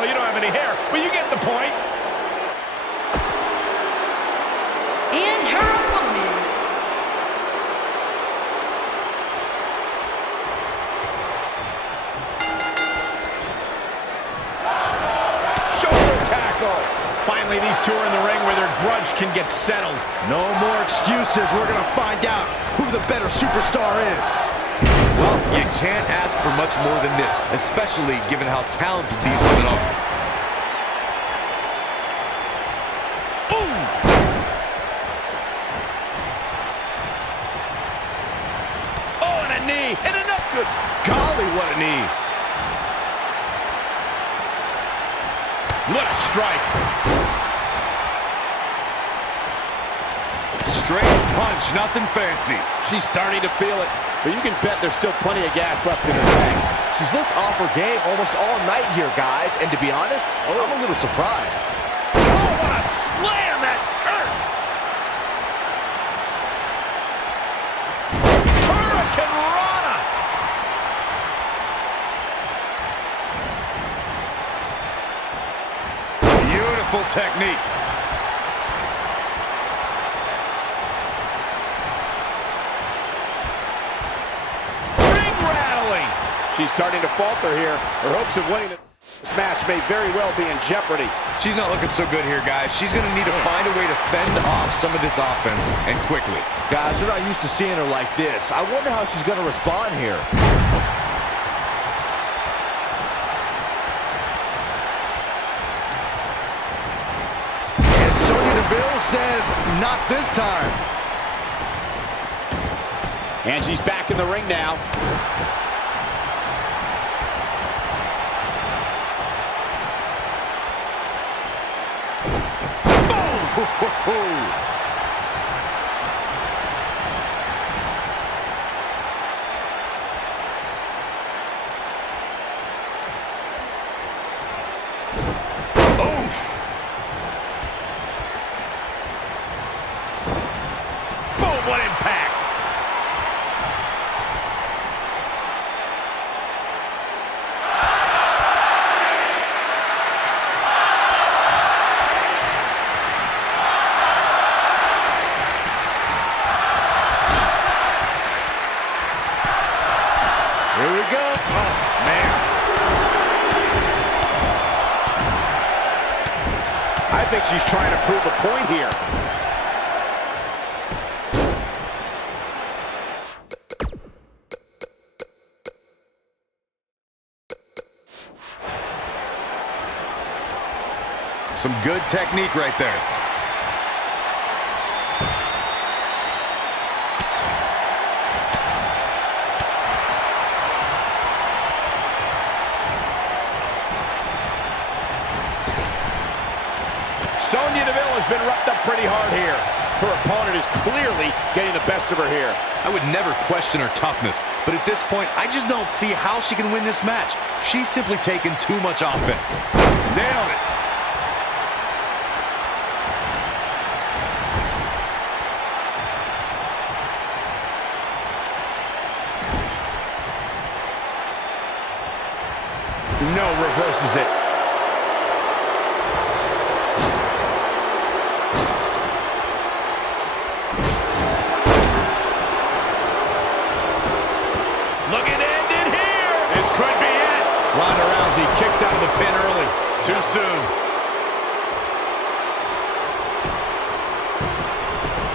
Well, you don't have any hair, but you get the point. And her opponent. Shoulder tackle. Finally, these two are in the ring where their grudge can get settled. No more excuses. We're going to find out who the better superstar is. Well, you can't ask for much more than this, especially given how talented these women are. Oh, and a knee, and enough. Good golly, what a knee. What a strike. Straight punch, nothing fancy. She's starting to feel it, but you can bet there's still plenty of gas left in her tank. She's looked off her game almost all night here, guys. And to be honest, I'm a little surprised. Oh, what a slam that hurt. Hurricane Rana. Beautiful technique. Ring rattling. She's starting to falter here. Her hopes of winning this match may very well be in jeopardy. She's not looking so good here, guys. She's going to need to find a way to fend off some of this offense, and quickly. Guys, we're not used to seeing her like this. I wonder how she's going to respond here. And Sonya Deville says, not this time. And she's back in the ring now. Boom! Boom, what impact! Here we go. Oh, man. I think she's trying to prove a point here. Some good technique right there. Sonya Deville has been roughed up pretty hard here. Her opponent is clearly getting the best of her here. I would never question her toughness, but at this point, I just don't see how she can win this match. She's simply taken too much offense. Nailed it. No, reverses it. Looking to end it here. This could be it. Ronda Rousey kicks out of the pin early. Too soon.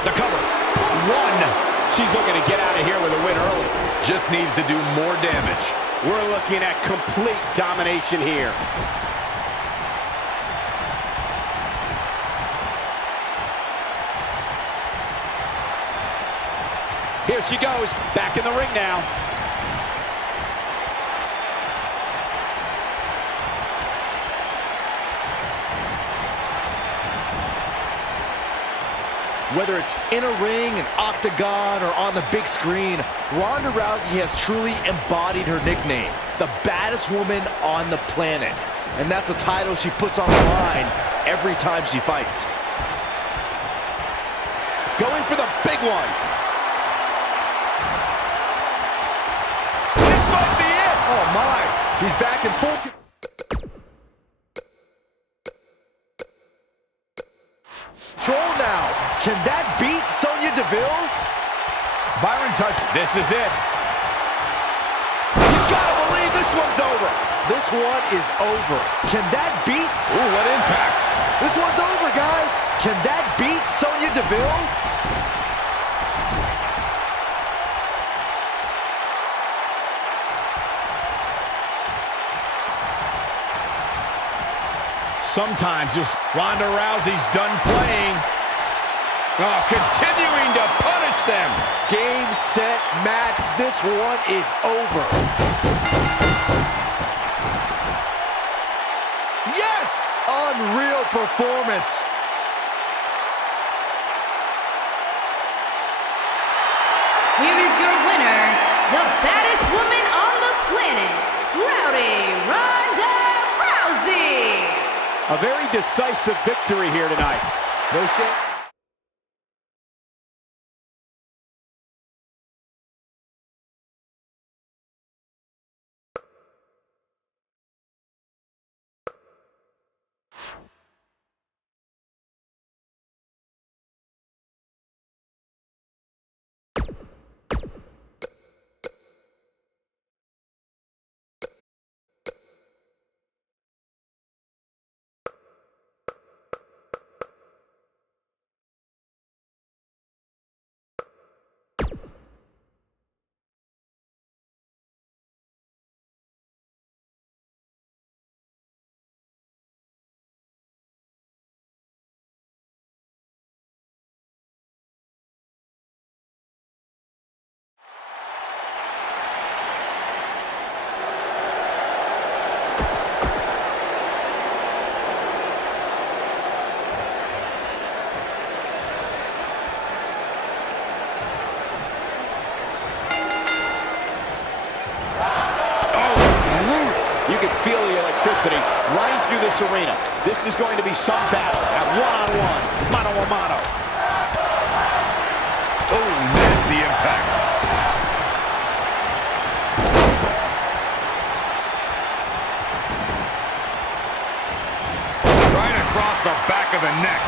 The cover. One. She's looking to get out of here with a win early. Just needs to do more damage. We're looking at complete domination here. Here she goes, back in the ring now. Whether it's in a ring, an octagon, or on the big screen, Ronda Rousey has truly embodied her nickname, the baddest woman on the planet. And that's a title she puts on the line every time she fights. Going for the big one. This might be it. Oh my, she's back in full. Control now. Can that beat Sonya Deville? Byron touch. This is it. You gotta believe this one's over. This one is over. Can that beat? Ooh, what impact. This one's over, guys. Can that beat Sonya Deville? Sometimes just Ronda Rousey's done playing. Oh, continuing to punish them. Game, set, match. This one is over. Yes! Unreal performance. Here is your winner, the baddest woman on the planet, Ronda Rousey. A very decisive victory here tonight. No shame. You can feel the electricity running through this arena. This is going to be some battle at one-on-one, mano-a-mano. Oh, nasty impact. Right across the back of the neck.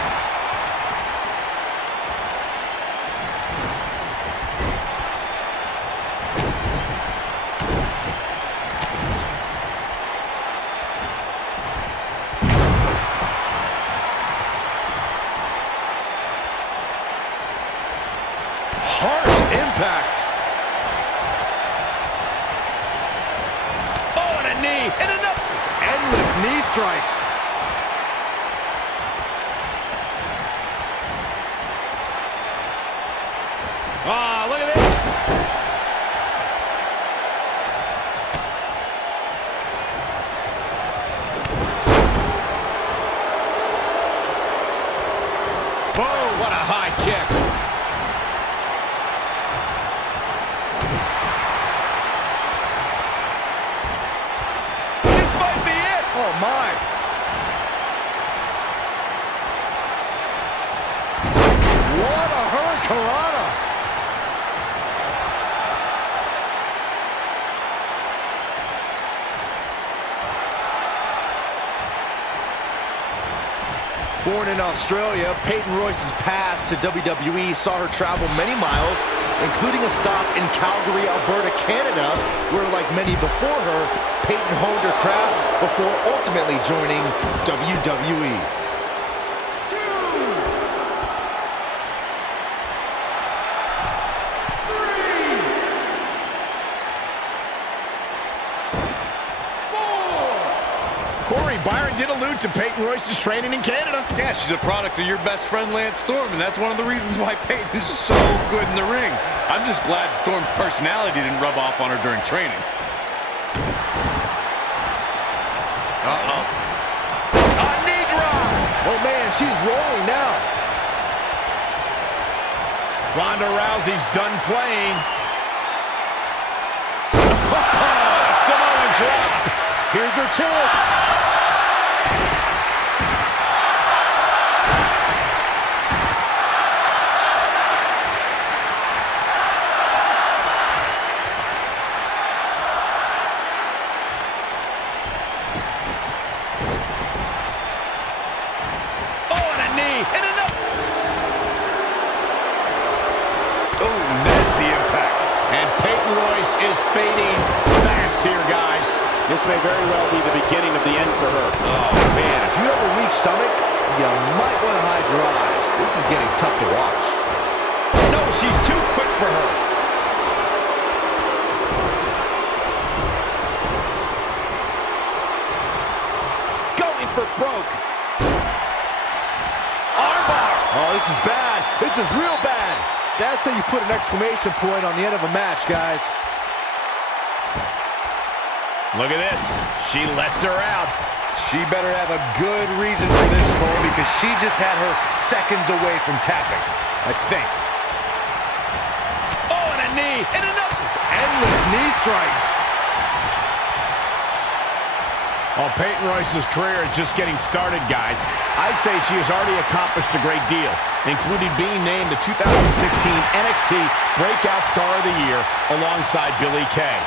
Harsh impact. Oh, and a knee, and enough. Just endless knee strikes. Ah, look at this. Whoa, what a high kick. Oh, my. What a hurricanrana. Born in Australia, Peyton Royce's path to WWE saw her travel many miles, including a stop in Calgary, Alberta, Canada, where, like many before her, Peyton honed her craft before ultimately joining WWE. Byron did allude to Peyton Royce's training in Canada. Yeah, she's a product of your best friend, Lance Storm, and that's one of the reasons why Peyton is so good in the ring. I'm just glad Storm's personality didn't rub off on her during training. Uh-oh. A knee drop. Oh, man, she's rolling now. Ronda Rousey's done playing. Samoan drop. Here's her chance. Oh, and a knee, and enough. is fading fast here, guys. This may very well be the beginning of the end for her. Oh, man, if you have a weak stomach, you might want to hide your eyes. This is getting tough to watch. No, she's too quick for her. Going for broke. Armbar. Oh, this is bad. This is real bad. That's how you put an exclamation point on the end of a match, guys. Look at this. She lets her out. She better have a good reason for this, Cole, because she just had her seconds away from tapping, I think. Oh, and a knee. And another. Endless knee strikes. Well, Peyton Royce's career is just getting started, guys. I'd say she has already accomplished a great deal, including being named the 2016 NXT Breakout Star of the Year alongside Billie Kay.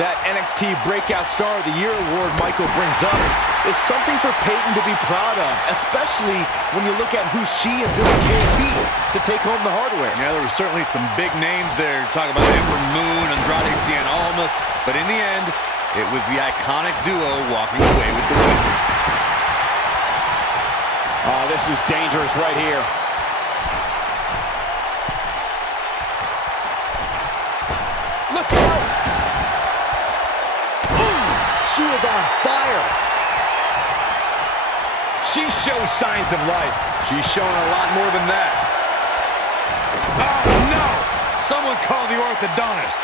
That NXT Breakout Star of the Year award Michael brings up is something for Peyton to be proud of, especially when you look at who she and Billie Kay beat to take home the hardware. Yeah, there were certainly some big names there. Talk about Ember Moon, Andrade Cien Almas, but in the end, it was the iconic duo walking away with the win. Oh, this is dangerous right here. Look out! She is on fire. She shows signs of life. She's showing a lot more than that. Oh, no! Someone call the orthodontist.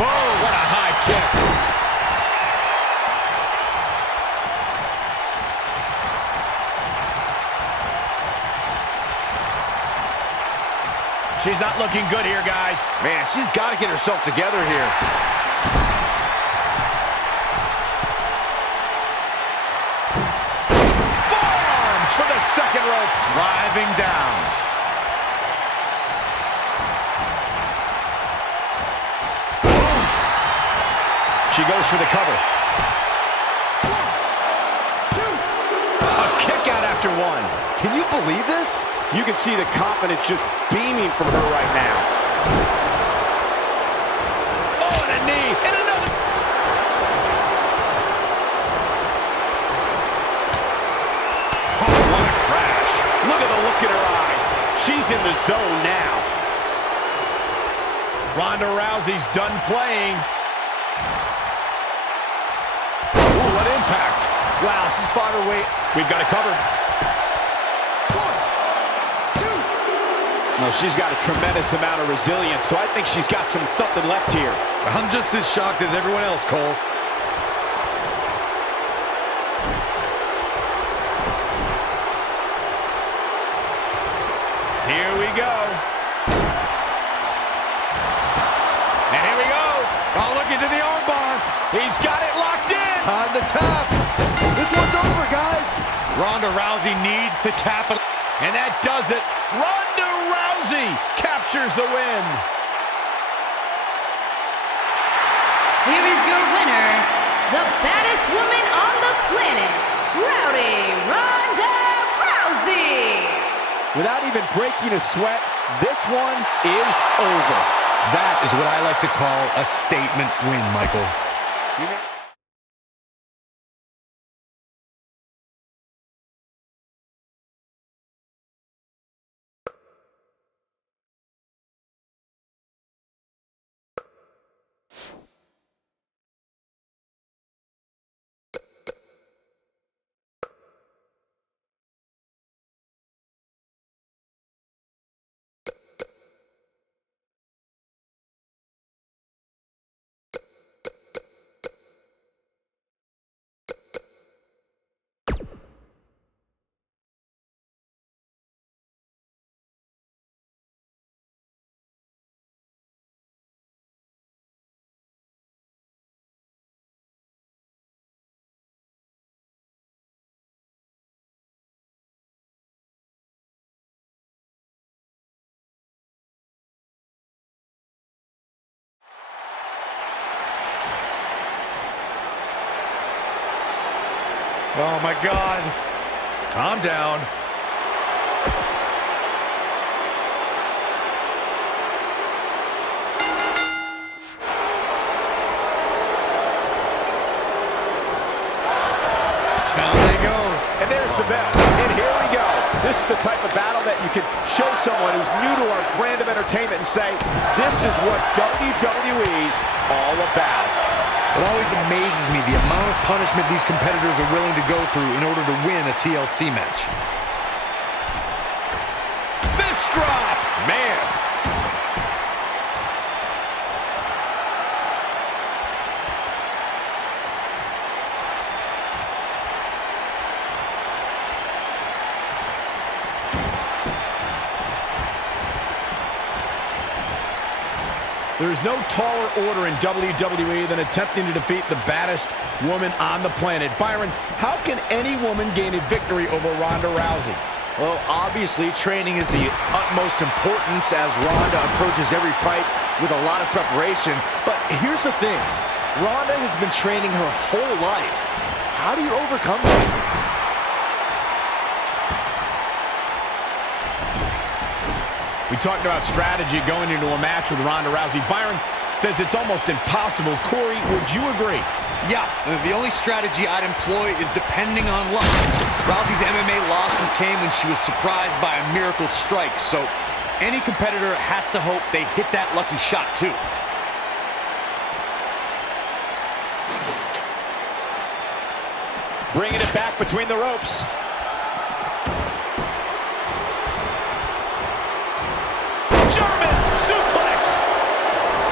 Oh, what a high kick. She's not looking good here, guys. Man, she's got to get herself together here. Forearms for the second rope. Driving down. Oof. She goes for the cover. 1, 2. A kick out after one. Can you believe this? You can see the confidence just beaming from her right now. Oh, and a knee, and another. Oh, what a crash. Look at the look in her eyes. She's in the zone now. Ronda Rousey's done playing. Ooh, what impact. Wow, she's fought her way. We've got it covered. Well, she's got a tremendous amount of resilience, so I think she's got something left here. I'm just as shocked as everyone else, Cole. Here we go. And here we go. Oh, look into the armbar. He's got it locked in. Time to tap. This one's over, guys. Ronda Rousey needs to capitalize. And that does it. Ronda Rousey captures the win. Here is your winner, the baddest woman on the planet, Ronda Rousey. Without even breaking a sweat, this one is over. That is what I like to call a statement win, Michael. Oh, my God. Calm down. Down they go. And there's the bell. And here we go. This is the type of battle that you can show someone who's new to our brand of entertainment and say, this is what WWE's all about. It always amazes me the amount of punishment these competitors are willing to go through in order to win a TLC match. Fist drop! Man. There's no taller order in WWE than attempting to defeat the baddest woman on the planet. Byron, how can any woman gain a victory over Ronda Rousey? Well, obviously, training is the utmost importance as Ronda approaches every fight with a lot of preparation. But here's the thing. Ronda has been training her whole life. How do you overcome that? We talked about strategy going into a match with Ronda Rousey. Byron says it's almost impossible. Corey, would you agree? Yeah, the only strategy I'd employ is depending on luck. Rousey's MMA losses came when she was surprised by a miracle strike, so any competitor has to hope they hit that lucky shot too. Bringing it back between the ropes. German suplex!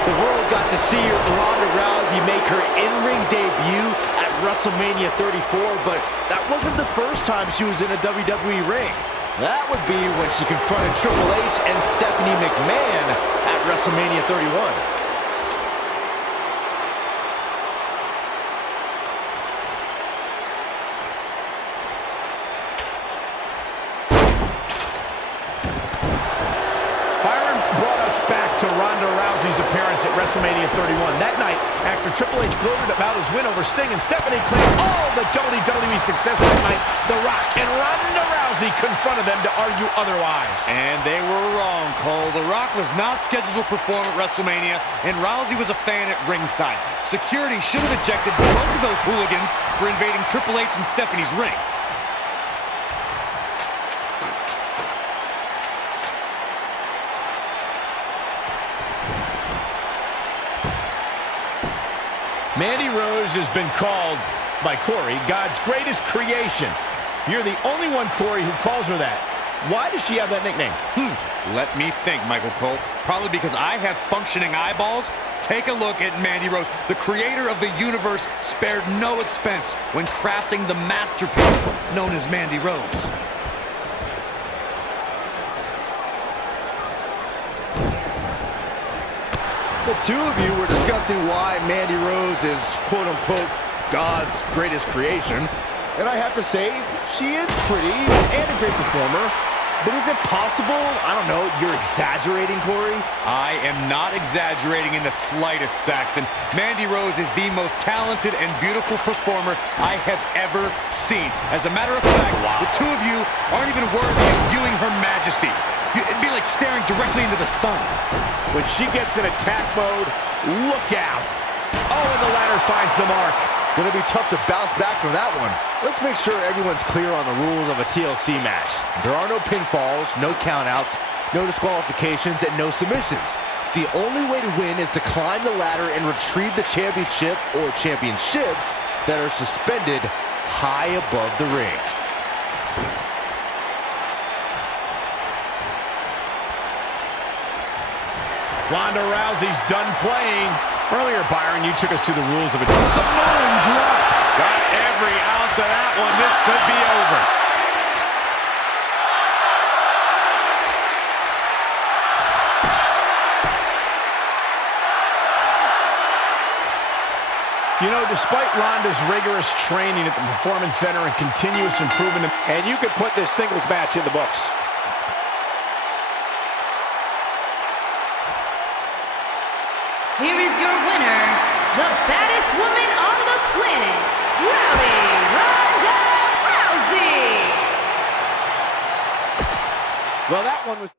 The world got to see Ronda Rousey make her in-ring debut at WrestleMania 34, but that wasn't the first time she was in a WWE ring. That would be when she confronted Triple H and Stephanie McMahon at WrestleMania 31. To Ronda Rousey's appearance at WrestleMania 31. That night, after Triple H gloated about his win over Sting and Stephanie claimed all the WWE success that night, The Rock and Ronda Rousey confronted them to argue otherwise. And they were wrong, Cole. The Rock was not scheduled to perform at WrestleMania, and Rousey was a fan at ringside. Security should have ejected both of those hooligans for invading Triple H and Stephanie's ring. Mandy Rose has been called by Corey God's greatest creation. You're the only one, Corey, who calls her that. Why does she have that nickname? Let me think, Michael Cole. Probably because I have functioning eyeballs. Take a look at Mandy Rose. The creator of the universe spared no expense when crafting the masterpiece known as Mandy Rose. The two of you were discussing why Mandy Rose is, quote-unquote, God's greatest creation. And I have to say, she is pretty and a great performer. But is it possible, I don't know, you're exaggerating, Corey? I am not exaggerating in the slightest, Saxton. Mandy Rose is the most talented and beautiful performer I have ever seen. As a matter of fact, the two of you aren't even worthy of viewing her majesty. It'd be like staring directly into the sun. When she gets in attack mode, look out. Oh, and the ladder finds the mark. Gonna be tough to bounce back from that one. Let's make sure everyone's clear on the rules of a TLC match. There are no pinfalls, no countouts, no disqualifications, and no submissions. The only way to win is to climb the ladder and retrieve the championship or championships that are suspended high above the ring. Ronda Rousey's done playing. Earlier, Byron, you took us through the rules of a Samoan drop. Got every ounce of that one. This could be over. You know, despite Ronda's rigorous training at the Performance Center and continuous improvement, and you could put this singles match in the books. Here is your winner, the baddest woman on the planet, Ronda Well, that one was...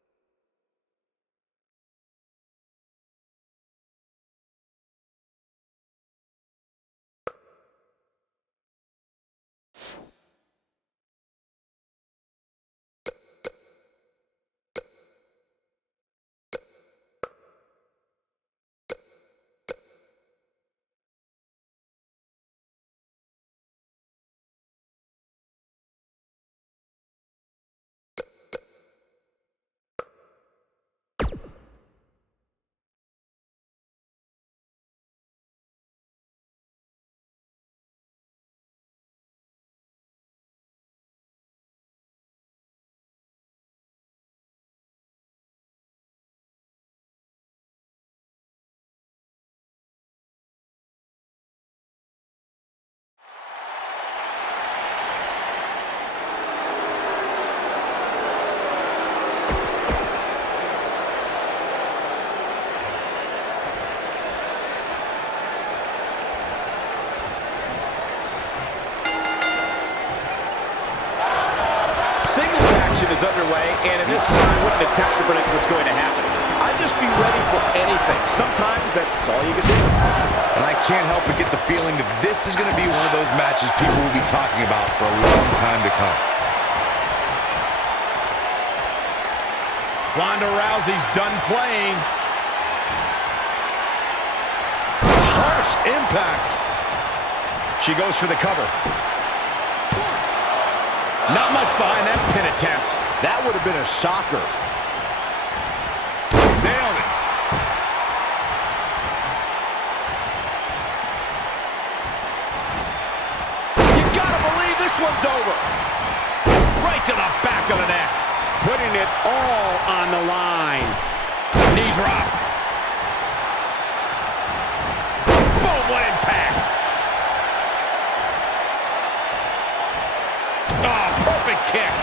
Singles action is underway, and in this one, I wouldn't attempt to predict what's going to happen. I'd just be ready for anything. Sometimes that's all you can do. And I can't help but get the feeling that this is going to be one of those matches people will be talking about for a long time to come. Ronda Rousey's done playing. Harsh impact. She goes for the cover. Not much behind that pin attempt. That would have been a shocker. Nailed it. You gotta believe this one's over. Right to the back of the neck. Putting it all on the line. Knee drop. Boom, what impact. Oh, perfect kick.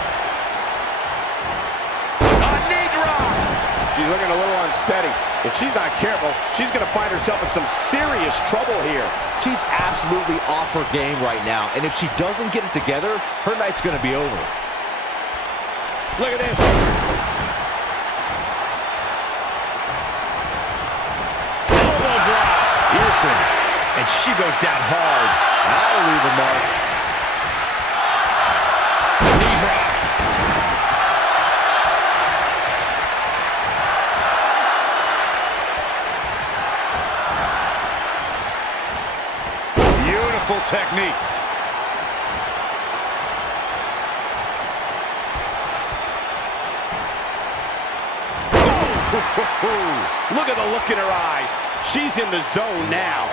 A knee drop. She's looking a little unsteady. If she's not careful, she's going to find herself in some serious trouble here. She's absolutely off her game right now, and if she doesn't get it together, her night's gonna be over. Look at this. Elbow drop. Pearson. And she goes down hard. That'll leave a mark. Knee drop. Beautiful technique. Look at the look in her eyes. She's in the zone now.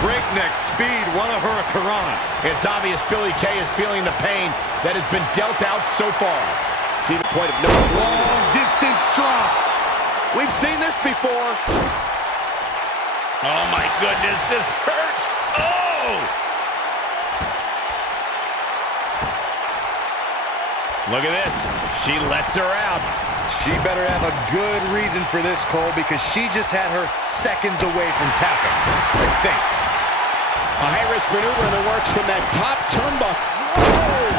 Breakneck speed, what a hurricanrana. It's obvious Billie Kay is feeling the pain that has been dealt out so far. See the point of no Long distance drop. We've seen this before. Oh my goodness, this hurts. Oh! Look at this. She lets her out. She better have a good reason for this, Cole, because she just had her seconds away from tapping, I think. A high-risk maneuver in the works from that top turnbuckle. Whoa!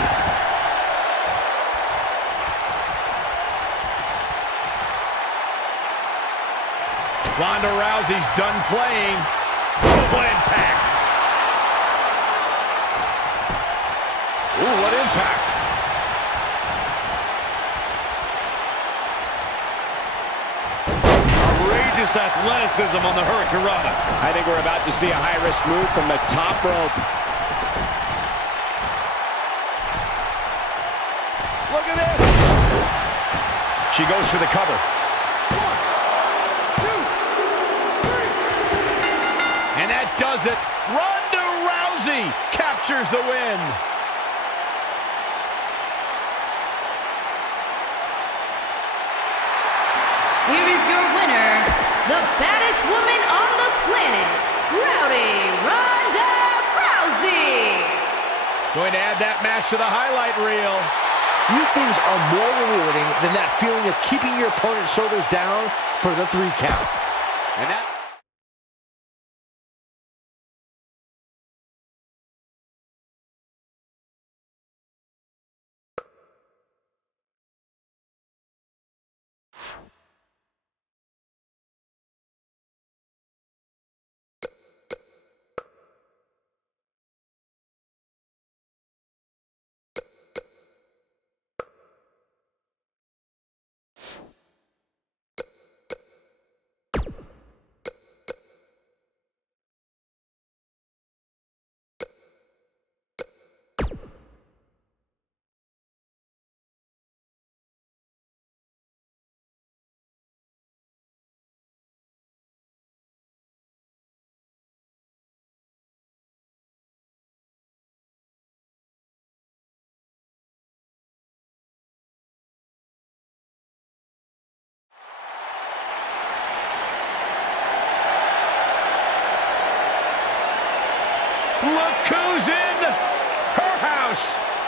Ronda Rousey's done playing. What impact. Ooh, what impact. Outrageous athleticism on the hurricanrana. I think we're about to see a high-risk move from the top rope. Look at this. She goes for the cover. 1, 2, 3. And that does it. Ronda Rousey captures the win. Here is your winner, the baddest woman on the planet, Ronda Rousey. Going to add that match to the highlight reel. Few things are more rewarding than that feeling of keeping your opponent's shoulders down for the 3 count. And that...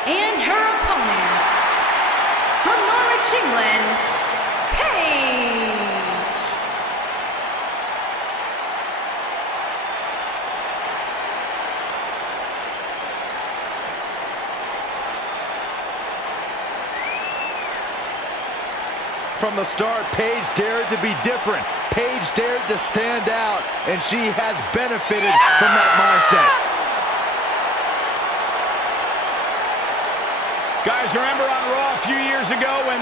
And her opponent, from Norwich, England, Paige. From the start, Paige dared to be different. Paige dared to stand out, and she has benefited from that mindset. Guys, remember on Raw a few years ago when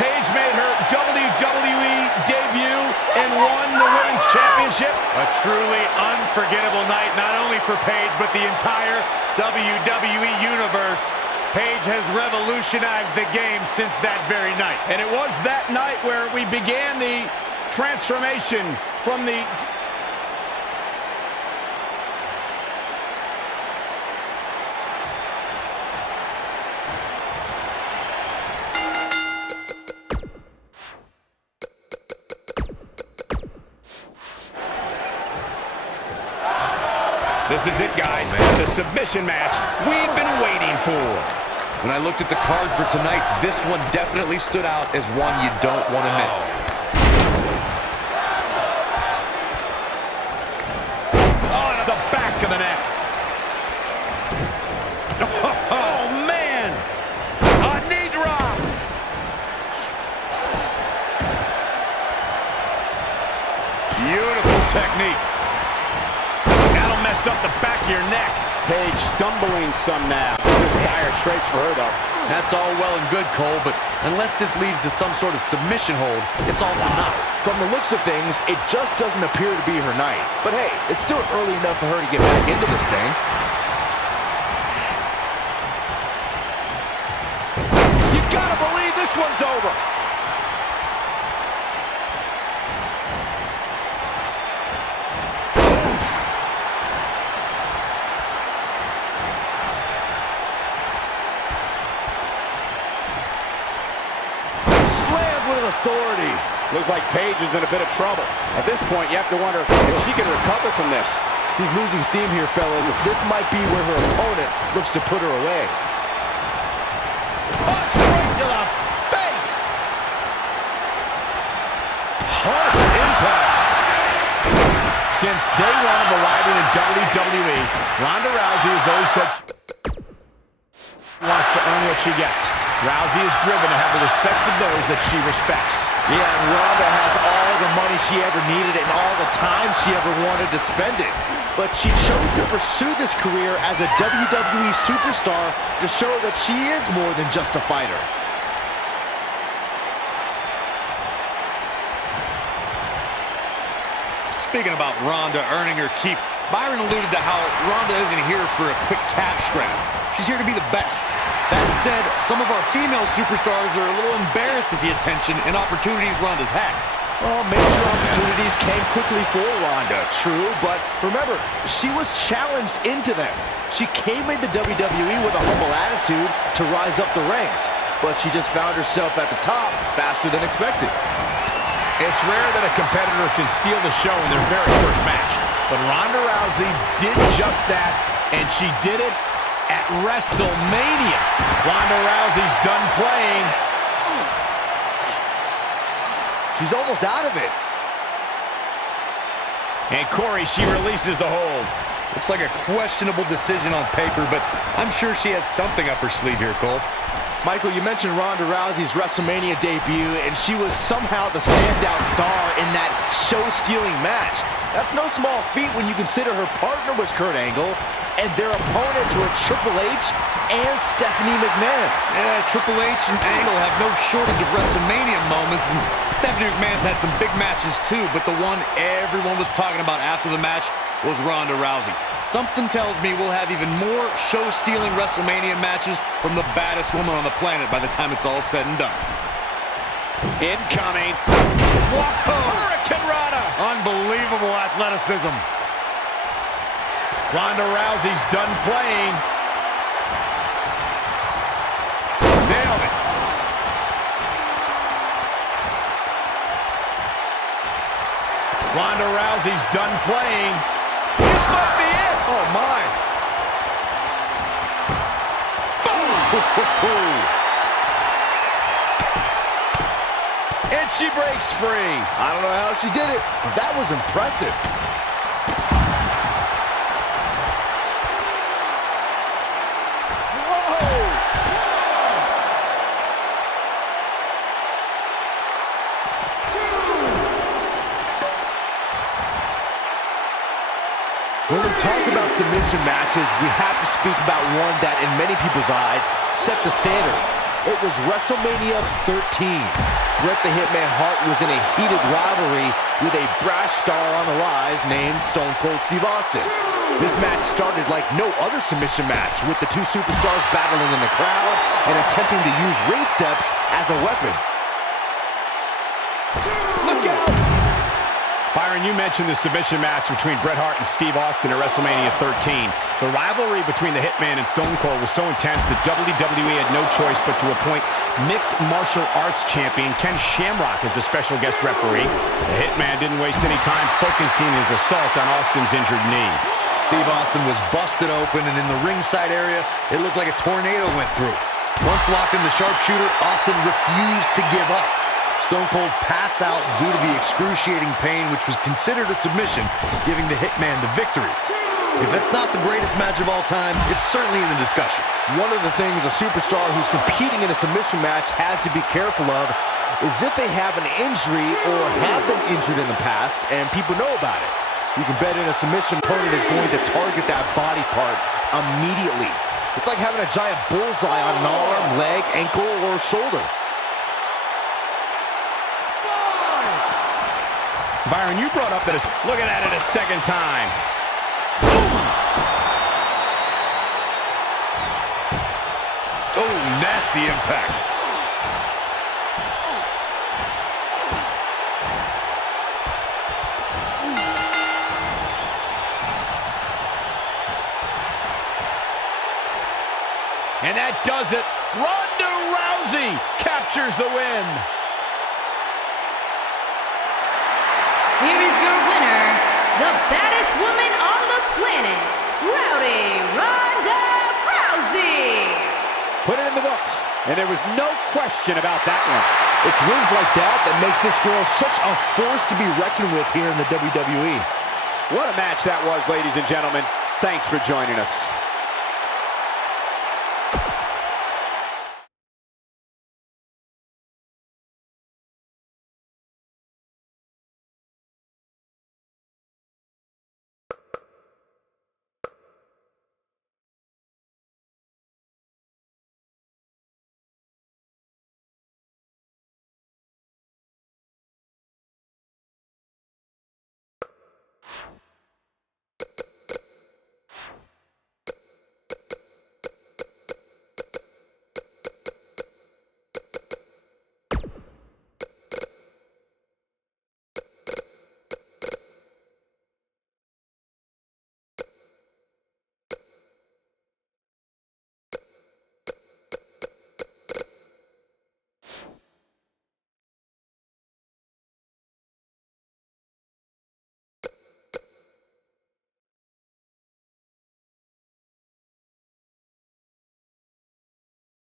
Paige made her WWE debut and won the Women's Championship? A truly unforgettable night, not only for Paige, but the entire WWE Universe. Paige has revolutionized the game since that very night. And it was that night where we began the transformation from the... This is it, guys. The submission match we've been waiting for. When I looked at the card for tonight, this one definitely stood out as one you don't want to miss. Oh, to the back of the neck. Oh, man. A knee drop. Beautiful technique. That'll mess up the back of your neck. Paige stumbling some now. This is dire straits for her, though. That's all well and good, Cole, but unless this leads to some sort of submission hold, it's all for naught. From the looks of things, it just doesn't appear to be her night. But hey, it's still early enough for her to get back into this thing. You gotta believe this one's over. Authority. Looks like Paige is in a bit of trouble. At this point, you have to wonder if she can recover from this. She's losing steam here, fellas. This might be where her opponent looks to put her away. Punch right to the face. Harsh impact. Since day one of arriving in WWE, Ronda Rousey has always said she wants to earn what she gets. Rousey is driven to have the respect of those that she respects. Yeah, and Ronda has all the money she ever needed and all the time she ever wanted to spend it. But she chose to pursue this career as a WWE superstar to show that she is more than just a fighter. Speaking about Ronda earning her keep, Byron alluded to how Ronda isn't here for a quick cash grab. She's here to be the best. That said, some of our female superstars are a little embarrassed at the attention and opportunities Ronda's had. Well, major opportunities came quickly for Ronda, true, but remember, she was challenged into them. She came into WWE with a humble attitude to rise up the ranks, but she just found herself at the top faster than expected. It's rare that a competitor can steal the show in their very first match, but Ronda Rousey did just that, and she did it at WrestleMania. Ronda Rousey's done playing. She's almost out of it. And Corey, she releases the hold. Looks like a questionable decision on paper, but I'm sure she has something up her sleeve here, Cole. Michael, you mentioned Ronda Rousey's WrestleMania debut, and she was somehow the standout star in that show-stealing match. That's no small feat when you consider her partner was Kurt Angle, and their opponents were Triple H and Stephanie McMahon. Yeah, Triple H and Angle have no shortage of WrestleMania moments, and Stephanie McMahon's had some big matches too, but the one everyone was talking about after the match was Ronda Rousey. Something tells me we'll have even more show-stealing WrestleMania matches from the baddest woman on the planet by the time it's all said and done. Incoming. Whoa! Hurricane Rana! Unbelievable athleticism. Ronda Rousey's done playing. Nailed it. Ronda Rousey's done playing. This might be it. Oh, my. Boom! And she breaks free. I don't know how she did it, but that was impressive. When we talk about submission matches, we have to speak about one that, in many people's eyes, set the standard. It was WrestleMania 13. Bret the Hitman Hart was in a heated rivalry with a brash star on the rise named Stone Cold Steve Austin. This match started like no other submission match, with the two superstars battling in the crowd and attempting to use ring steps as a weapon. Look out! Byron, you mentioned the submission match between Bret Hart and Steve Austin at WrestleMania 13. The rivalry between the Hitman and Stone Cold was so intense that WWE had no choice but to appoint mixed martial arts champion Ken Shamrock as the special guest referee. The Hitman didn't waste any time focusing his assault on Austin's injured knee. Steve Austin was busted open, and in the ringside area, it looked like a tornado went through. Once locked in the sharpshooter, Austin refused to give up. Stone Cold passed out due to the excruciating pain, which was considered a submission, giving the Hitman the victory. If it's not the greatest match of all time, it's certainly in the discussion. One of the things a superstar who's competing in a submission match has to be careful of is if they have an injury or have been injured in the past and people know about it. You can bet in a submission opponent is going to target that body part immediately. It's like having a giant bullseye on an arm, leg, ankle, or shoulder. Byron, you brought up that it's looking at it a second time. Oh, nasty impact. And that does it. Ronda Rousey captures the win. Here is your winner, the baddest woman on the planet, Ronda Rousey. Put it in the books, and there was no question about that one. It's wins like that that makes this girl such a force to be reckoned with here in the WWE. What a match that was, ladies and gentlemen. Thanks for joining us.